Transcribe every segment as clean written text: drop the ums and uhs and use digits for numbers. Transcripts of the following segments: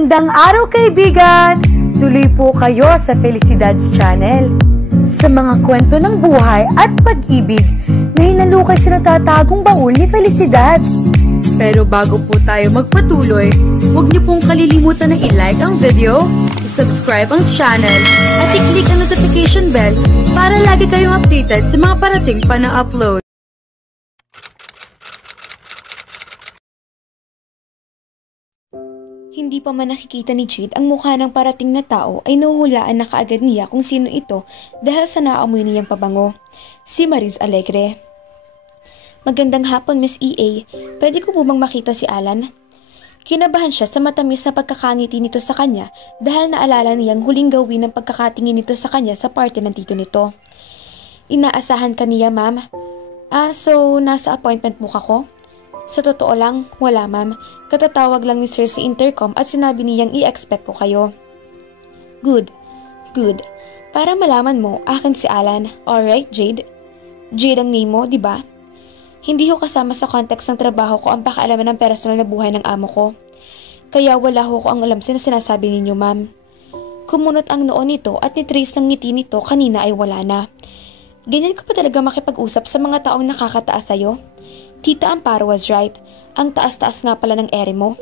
Magandang araw kaibigan! Tuloy po kayo sa Felicidad's Channel. Sa mga kwento ng buhay at pag-ibig na hinalukay sa natatagong baul ni Felicidad. Pero bago po tayo magpatuloy, huwag niyo pong kalilimutan na i-like ang video, i-subscribe ang channel, at i-click ang notification bell para lagi kayong updated sa mga parating pa na upload. Hindi pa man nakikita ni Jade ang mukha ng parating na tao ay nahuhulaan na kaagad niya kung sino ito dahil sa naamoy niyang pabango. Si Mariz Alegre. Magandang hapon, Miss EA. Pwede ko po bang makita si Alan? Kinabahan siya sa matamis na pagkakangiti nito sa kanya dahil naalala niyang huling gawin ng pagkakatingin nito sa kanya sa party ng tito nito. Inaasahan ka niya, ma'am. So nasa appointment book ako? Sa totoo lang, wala ma'am. Katatawag lang ni Sir si intercom at sinabi niyang i-expect ko kayo. Good. Para malaman mo, akin si Alan. Alright, Jade? Jade ang name mo, di ba? Hindi ko kasama sa context ng trabaho ko ang pakialaman ng personal na buhay ng amo ko. Kaya wala ko ang alam sa sinasabi ninyo, ma'am. Kumunot ang noo nito at ni-trace ng ngiti nito kanina ay wala na. Ganyan ka pa talaga makipag-usap sa mga taong nakakataas sa'yo? Tita Amparo was right. Ang taas-taas nga pala ng ere mo.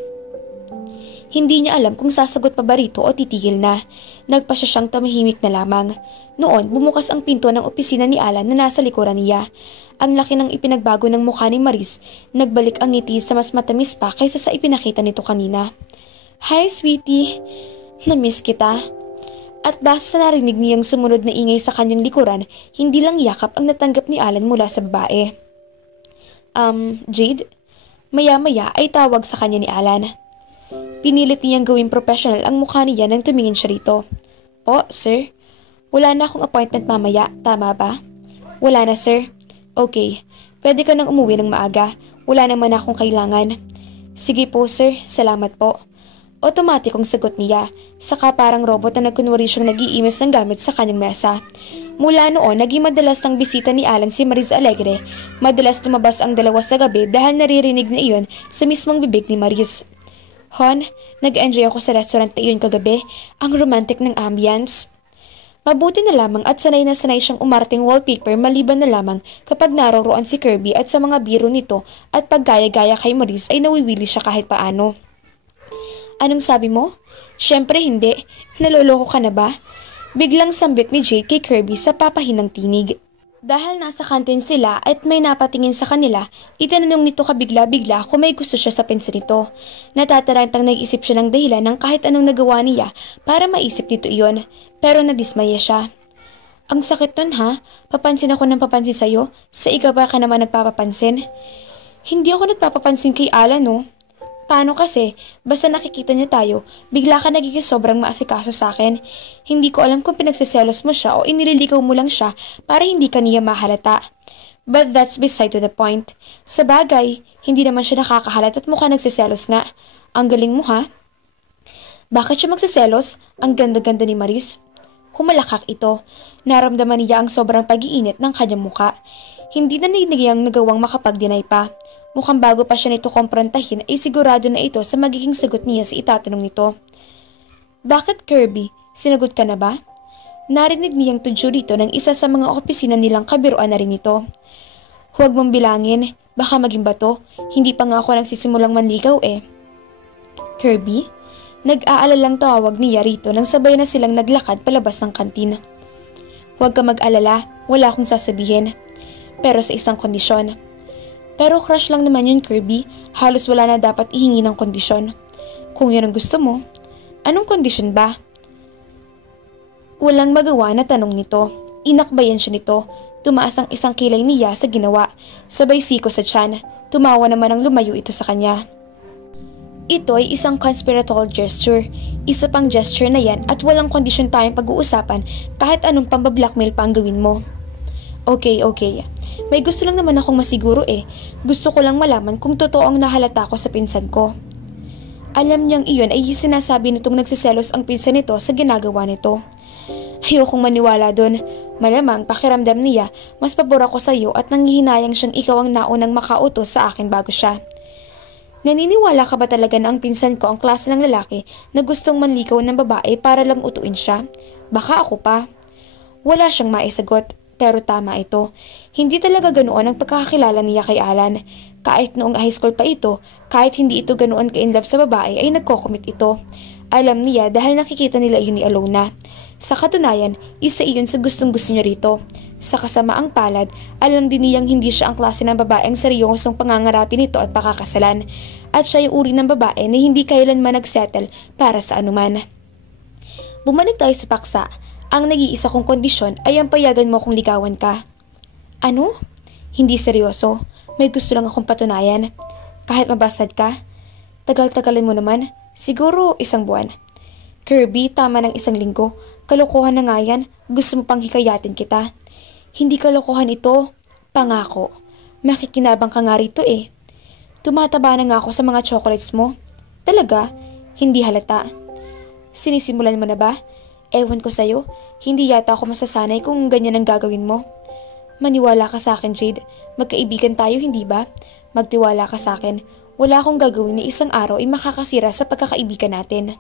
Hindi niya alam kung sasagot pa ba rito o titigil na. Nagpa siya siyang tamahimik na lamang. Noon, bumukas ang pinto ng opisina ni Alan na nasa likuran niya. Ang laki ng ipinagbago ng mukha ni Mariz, nagbalik ang ngiti sa mas matamis pa kaysa sa ipinakita nito kanina. Hi, sweetie. Na-miss kita. At base sa narinig niyang sumunod na ingay sa kanyang likuran, hindi lang yakap ang natanggap ni Alan mula sa babae. Jade? Maya-maya ay tawag sa kanya ni Alan. Pinilit niyang gawing professional ang mukha niya nang tumingin siya rito. Po, sir? Wala na akong appointment mamaya, tama ba? Wala na, sir. Okay, pwede ka nang umuwi ng maaga. Wala naman akong kailangan. Sige po, sir. Salamat po. Otomatikong sagot niya, saka parang robot na nagkunwari siyang nag-iimis ng gamit sa kanyang mesa. Mula noon, naging madalas ng bisita ni Alan si Mariz Alegre. Madalas lumabas ang dalawa sa gabi dahil naririnig na iyon sa mismong bibig ni Mariz. Hon, nag-enjoy ako sa restaurant na iyon kagabi. Ang romantic ng ambience. Mabuti na lamang at sanay na sanay siyang umarting wallpaper maliban na lamang kapag naroroon si Kirby at sa mga biro nito at paggaya-gaya kay Mariz ay nawiwili siya kahit paano. Anong sabi mo? Siyempre hindi. Naloloko ka na ba? Biglang sambit ni Jade kay Kirby sa papahinang tinig. Dahil nasa kantin sila at may napatingin sa kanila, itanong nito kabigla-bigla kung may gusto siya sa pinsan nito. Natatarantang nag-isip siya ng dahilan ng kahit anong nagawa niya para maisip nito iyon, pero nadismaya siya. Ang sakit nun ha? Papansin ako ng papansin sa'yo? Sa ikaw ba ka naman nagpapapansin? Hindi ako nagpapapansin kay Alan no? Paano kasi? Basta nakikita niya tayo, bigla ka nagiging sobrang maasikaso sa akin. Hindi ko alam kung pinagsiselos mo siya o inililigaw mo lang siya para hindi ka niya mahalata. But that's beside to the point. Sa bagay, hindi naman siya nakakahalata at mukha nagsiselos nga. Ang galing mo ha? Bakit siya magsiselos? Ang ganda-ganda ni Mariz. Humalakak ito. Naramdaman niya ang sobrang pag-iinit ng kanyang muka. Hindi na niyang nagawang makapag-deny pa. Mukhang bago pa siya nito komprontahin ay sigurado na ito sa magiging sagot niya sa itatanong nito. Bakit Kirby? Sinagot ka na ba? Narinig niyang tudyo rito ng isa sa mga opisina nilang kabiruan na rin ito. Huwag mong bilangin, baka maging bato. Hindi pa nga ako nagsisimulang manligaw eh. Kirby? Nag-aalalang tawag niya rito nang sabay na silang naglakad palabas ng kantin. Huwag ka mag-alala, wala akong sasabihin. Pero sa isang kondisyon. Pero crush lang naman yun, Kirby. Halos wala na dapat ihingi ng kondisyon. Kung yun ang gusto mo, anong kondisyon ba? Walang magawa na tanong nito. Inakbayan siya nito. Tumaas ang isang kilay niya sa ginawa. Sabay siko sa tiyan. Tumawa naman ang lumayo ito sa kanya. Ito ay isang conspiratorial gesture. Isa pang gesture na yan at walang kondisyon tayong pag-uusapan kahit anong pambablackmail pa ang gawin mo. Okay. May gusto lang naman akong masiguro eh. Gusto ko lang malaman kung totoo ang nahalata ko sa pinsan ko. Alam niyang iyon ay sinasabi nitong nagsiselos ang pinsan nito sa ginagawa nito. Ayokong maniwala doon. Malamang pakiramdam niya, mas pabor ako sa iyo at nanghihinayang siyang ikaw ang naunang makautos sa akin bago siya. Naniniwala ka ba talaga na ang pinsan ko ang klase ng lalaki na gustong manlikaw ng babae para lang utuin siya? Baka ako pa. Wala siyang maisagot, pero tama ito. Hindi talaga ganoon ang pagkakakilala niya kay Alan. Kahit noong high school pa ito, kahit hindi ito ganoon ka-inlove sa babae ay nagko-commit ito. Alam niya dahil nakikita nila iyon ni Alona. Sa katunayan, isa iyon sa gustong-gusto niya rito. Sa kasamaang palad, alam din niyang hindi siya ang klase ng babae ang seryosong pangangarapin nito at pakakasalan. At siya yung uri ng babae na hindi kailanman nagsettle para sa anuman. Bumalik tayo sa paksa. Ang nag-iisa kong kondisyon ay ang payagan mo kung ligawan ka. Ano? Hindi seryoso. May gusto lang akong patunayan. Kahit mabasad ka. Tagal-tagalan mo naman. Siguro 1 buwan. Kirby, tama ng 1 linggo. Kalokohan na nga yan. Gusto mo pang hikayatin kita. Hindi kalokohan ito. Pangako. Makikinabang ka nga rito eh. Tumataba na nga ako sa mga chocolates mo. Talaga? Hindi halata. Sinisimulan mo na ba? Ewan ko sa'yo. Hindi yata ako masasanay kung ganyan ang gagawin mo. Maniwala ka sa akin, Jade. Magkaibigan tayo, hindi ba? Magtiwala ka sa akin. Wala akong gagawin na isang araw ay makakasira sa pagkakaibigan natin.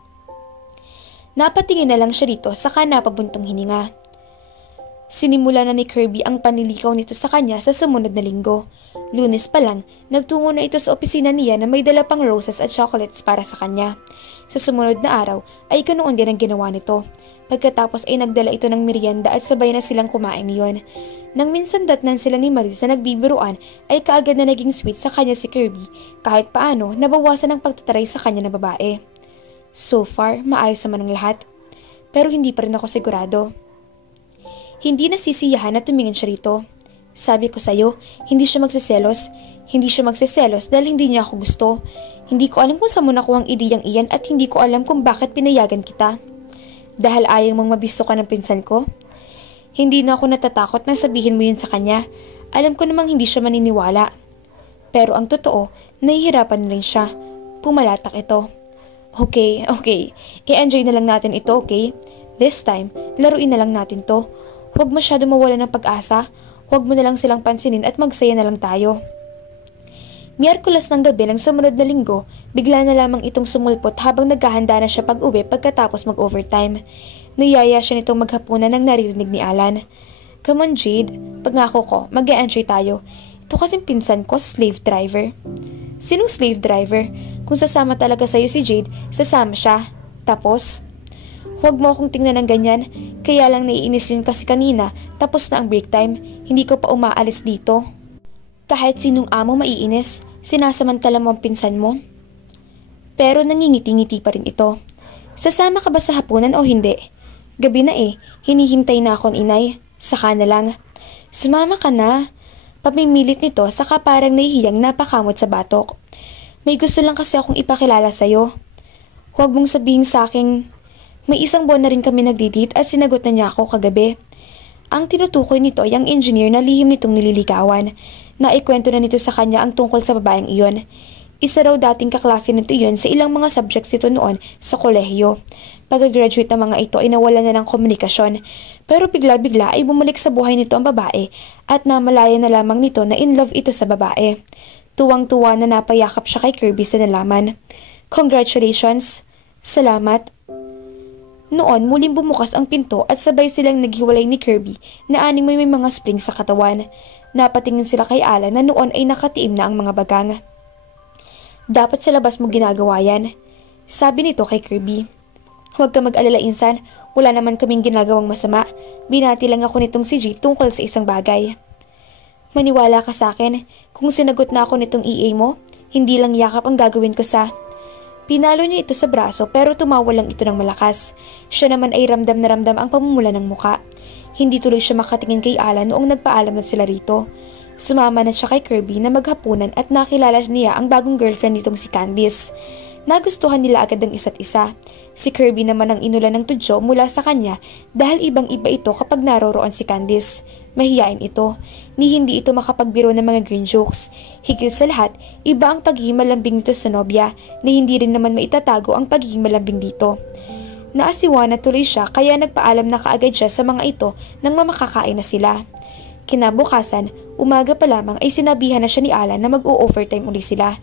Napatingin na lang siya dito saka napabuntong hininga. Sinimula na ni Kirby ang panlilikaw nito sa kanya sa sumunod na linggo. Lunes pa lang, nagtungo na ito sa opisina niya na may dala pang roses at chocolates para sa kanya. Sa sumunod na araw ay ganoon din ang ginawa nito. Pagkatapos ay nagdala ito ng merienda at sabay na silang kumain niyon. Nang minsan datnan sila ni Marie sa nagbibiruan ay kaagad na naging sweet sa kanya si Kirby kahit paano nabawasan ang pagtataray sa kanya na babae. So far, maayos naman ang lahat. Pero hindi pa rin ako sigurado. Hindi nasisiyahan na tumingin siya rito. Sabi ko sa'yo, hindi siya magsiselos. Hindi siya magsiselos dahil hindi niya ako gusto. Hindi ko alam kung saan mo nakuha ang ideyang iyan at hindi ko alam kung bakit pinayagan kita. Dahil ayaw mong mabisto ka ng pinsan ko? Hindi na ako natatakot na sabihin mo yun sa kanya. Alam ko namang hindi siya maniniwala. Pero ang totoo, nahihirapan na rin siya. Pumalatak ito. Okay. I-enjoy na lang natin ito, okay? This time, laruin na lang natin to. Huwag masyado mawala ng pag-asa. Huwag mo na lang silang pansinin at magsaya na lang tayo. Miyerkules ng gabi ng sumunod na linggo, bigla na lamang itong sumulpot habang naghahanda na siya pag-uwi pagkatapos mag-overtime. Niyaya siya nitong maghapunan ng naririnig ni Alan. Come on, Jade. Pagngako ko, mag-e-enjoy tayo. Ito kasing pinsan ko, slave driver. Sinong slave driver? Kung sasama talaga sa'yo si Jade, sasama siya. Tapos, huwag mo akong tingnan ng ganyan. Kaya lang naiinis yun kasi kanina, tapos na ang break time. Hindi ko pa umaalis dito. Kahit sinong amo maiinis, sinasamantala mo ang pinsan mo. Pero nangingiti-ngiti pa rin ito. Sasama ka ba sa hapunan o hindi? Gabi na eh, hinihintay na akong inay. Saka na lang. Sumama ka na. Pamimilit nito saka parang nahihiyang napakamot sa batok. May gusto lang kasi akong ipakilala sa'yo. Huwag mong sabihin sa akin, may 1 buwan na rin kami nagdidate at sinagot na niya ako kagabi. Ang tinutukoy nito ay ang engineer na lihim nitong nililigawan. Naikwento na nito sa kanya ang tungkol sa babaeng iyon. Isa raw dating kaklase nito iyon sa ilang mga subjects nito noon sa kolehiyo. Pag-graduate ng mga ito ay nawala na ng komunikasyon. Pero bigla-bigla ay bumalik sa buhay nito ang babae at namalaya na lamang nito na in love ito sa babae. Tuwang-tuwa na napayakap siya kay Kirby sa nalaman. Congratulations! Salamat! Noon, muling bumukas ang pinto at sabay silang naghiwalay ni Kirby na animoy may mga spring sa katawan. Napatingin sila kay Alan na noon ay nakatiim na ang mga bagang. Dapat sa labas mo ginagawa yan, sabi nito kay Kirby. Huwag ka mag-alala, insan. Wala naman kaming ginagawang masama. Binati lang ako nitong si G tungkol sa isang bagay. Maniwala ka sa akin. Kung sinagot na ako nitong EA mo, hindi lang yakap ang gagawin ko sa... Pinalo niya ito sa braso pero tumawa lang ito ng malakas. Siya naman ay ramdam na ramdam ang pamumula ng muka. Hindi tuloy siya makatingin kay Alan noong nagpaalam na sila rito. Sumama na siya kay Kirby na maghapunan at nakilala niya ang bagong girlfriend nitong si Candice. Nagustuhan nila agad ang isa't isa. Si Kirby naman ang inulan ng tudyo mula sa kanya dahil ibang-iba ito kapag naroroon si Candice. Mahiyain ito, ni hindi ito makapagbiro ng mga green jokes. Higit sa lahat, iba ang pagiging malambing nito sa nobya na hindi rin naman maitatago ang pagiging malambing dito. Naasiwa na tuloy siya kaya nagpaalam na kaagad siya sa mga ito nang mamakakain na sila. Kinabukasan, umaga pa lamang ay sinabihan na siya ni Alan na mag-o-overtime uli sila.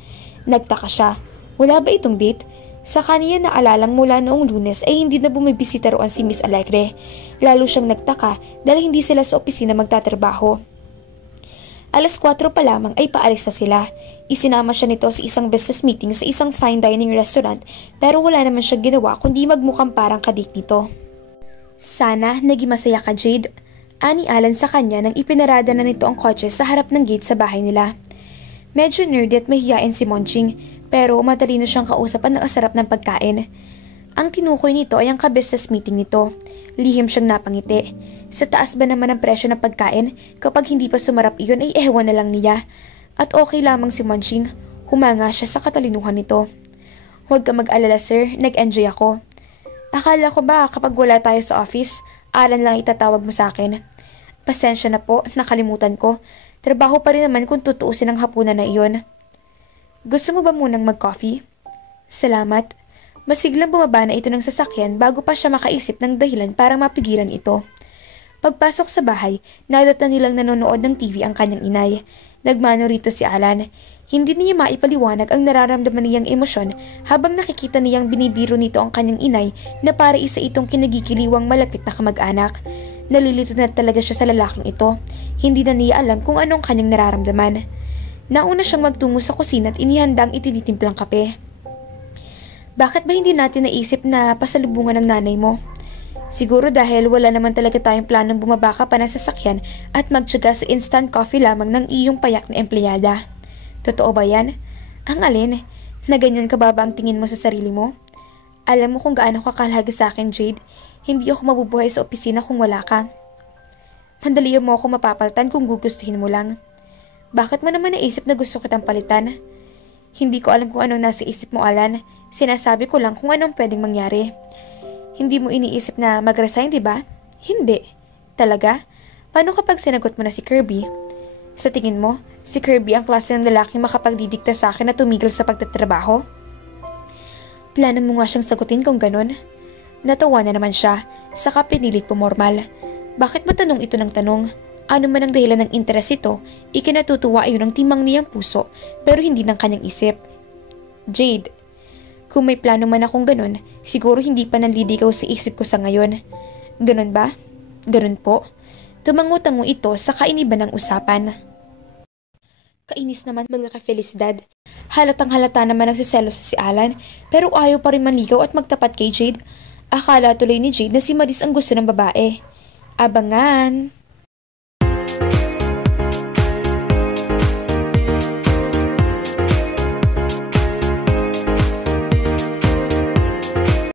Nagtaka siya. Wala ba itong date? Sa kaniya naalalang mula noong Lunes ay hindi na bumibisita roon si Miss Alegre. Lalo siyang nagtaka dahil hindi sila sa opisina magtatrabaho. Alas 4 pa lamang ay paalis na sila. Isinama siya nito sa isang business meeting sa isang fine dining restaurant pero wala naman siya ginawa kundi magmukhang parang kadik nito. Sana naging masaya ka, Jade. Ani Alan sa kanya nang ipinarada na nito ang kotse sa harap ng gate sa bahay nila. Medyo nerdy at mahiyain si Monching pero matalino siyang kausap at nakasarap ng pagkain. Ang tinukoy nito ay ang ka-business meeting nito. Lihim siyang napangiti. Sa taas ba naman ang presyo ng pagkain? Kapag hindi pa sumarap iyon ay ewan na lang niya. At okay lamang si Monching. Humanga siya sa katalinuhan nito. Huwag ka mag-alala sir, nag-enjoy ako. Akala ko ba kapag wala tayo sa office, Alan lang itatawag mo sa akin. Pasensya na po, nakalimutan ko. Trabaho pa rin naman kung tutuusin ang hapunan na iyon. Gusto mo ba munang mag-coffee? Salamat. Masiglang bumaba na ito ng sasakyan bago pa siya makaisip ng dahilan para mapigilan ito. Pagpasok sa bahay, nadata nilang nanonood ng TV ang kanyang inay. Nagmano rito si Alan. Hindi niya maipaliwanag ang nararamdaman niyang emosyon habang nakikita niyang binibiro nito ang kanyang inay na para isa itong kinagigiliwang malapit na kamag-anak. Nalilito na talaga siya sa lalaking ito. Hindi na niya alam kung anong kanyang nararamdaman. Nauna siyang magtungo sa kusina at inihanda ang itinitimplang kape. Bakit ba hindi natin naisip na pasalubungan ng nanay mo? Siguro dahil wala naman talaga tayong planong bumaba pa ng sasakyan at magtyaga sa instant coffee lamang ng iyong payak na empleyada. Totoo ba yan? Ang alin? Na ganyan ka ba ang tingin mo sa sarili mo? Alam mo kung gaano ka kahalaga sa akin, Jade. Hindi ako mabubuhay sa opisina kung wala ka. Mandali mo ako mapapaltan kung gugustuhin mo lang. Bakit mo naman naisip na gusto kitang palitan? Hindi ko alam kung anong nasa isip mo, Alan. Sinasabi ko lang kung anong pwedeng mangyari. Hindi mo iniisip na mag-resign, di ba? Hindi. Talaga? Paano kapag sinagot mo na si Kirby? Sa tingin mo, si Kirby ang klase ng lalaking makapagdidikta sa akin na tumigil sa pagtatrabaho? Plano mo nga siyang sagutin kung ganun? Natawa na naman siya, saka pinilit pumormal. Bakit ba tanong ito ng tanong? Ano man ang dahilan ng interes ito, ikinatutuwa iyon ng timang niyang puso pero hindi ng kanyang isip. Jade, kung may plano man akong ganun, siguro hindi pa nanliligaw sa isip ko sa ngayon. Ganun ba? Ganun po. Tumango-tango ito sa kainiban ng usapan. Kainis naman mga ka-Felicidad. Halatang halata naman nagsiselos si Alan pero ayaw pa rin manligaw at magtapat kay Jade. Akala tuloy ni Jade na si Maris ang gusto ng babae. Abangan!